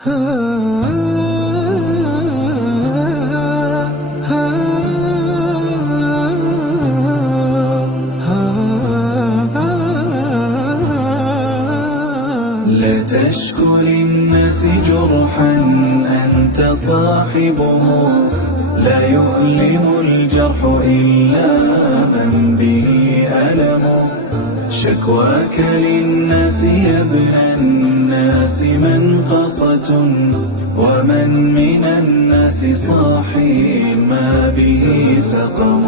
لا تشكو للناس جرحا أنت صاحبه، لا يؤلم الجرح إلا من به ألم. شكواك للناس يا ابن الناس منقصة، ومن من الناس صاحي ما به سقم.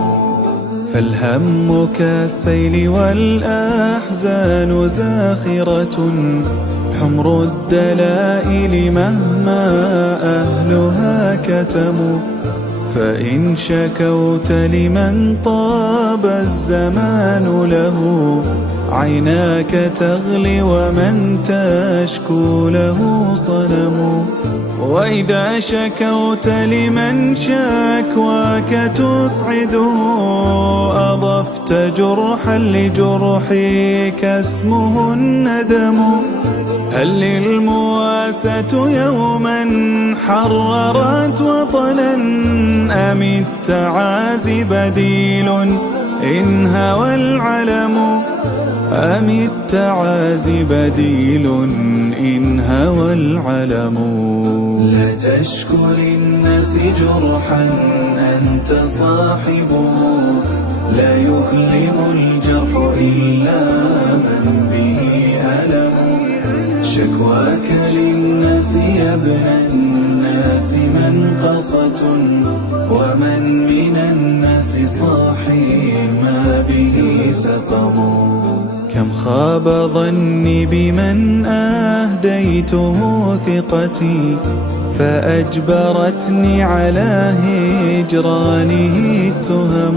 فالهم كالسيل والأحزان زاخرة، حمر الدلائل مهما أهلها كتموا. فإن شكوت لمن طاب الزمان له، عيناك تغلي ومن تشكو له صنم. وإذا شكوت لمن شكواك تسعده، أضفت جرحا لجرحك اسمه الندم. هل للمواساة يوما حررت وطنا، أم التعازي بديل إن هوى العلم؟ أم التعازي بديل إن هوى العلم؟ لا تشكو للناس جرحا أنت صاحبه، لا يؤلم الجرح إلا من به ألم. شكواك للناس يا ابن الناس منقصة، ومن من الناس صاحي ما به سقم. كم خاب ظني بمن أهديته ثقتي، فأجبرتني على هجرانه التهم.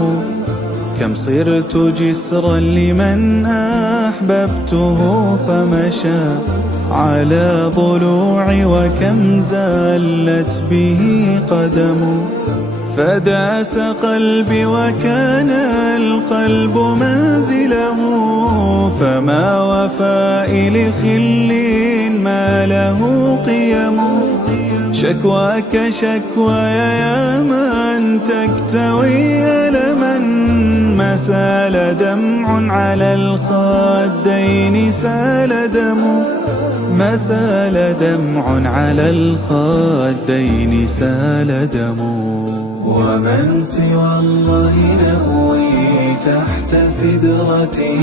كم صرت جسرا لمن أحببته فمشى على ضلوعي، وكم زلت به قدم. فداس قلبي وكان القلب منزله، فما وفائي لخل ما له قيم. شكواك شكوايا يا من تكتوي ألما، ما سال دمع على الخدين سال دم. ما سال دمع على الخدين سال دم. ومن سوى الله نهوي تحت سدرته،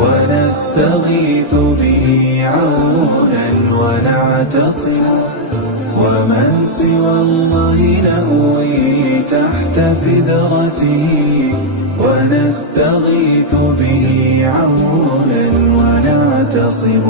ونستغيث به عونا ونعتصم. ومن سوى الله نهوي تحت سدرته، ونستغيث به عونا ونعتصم.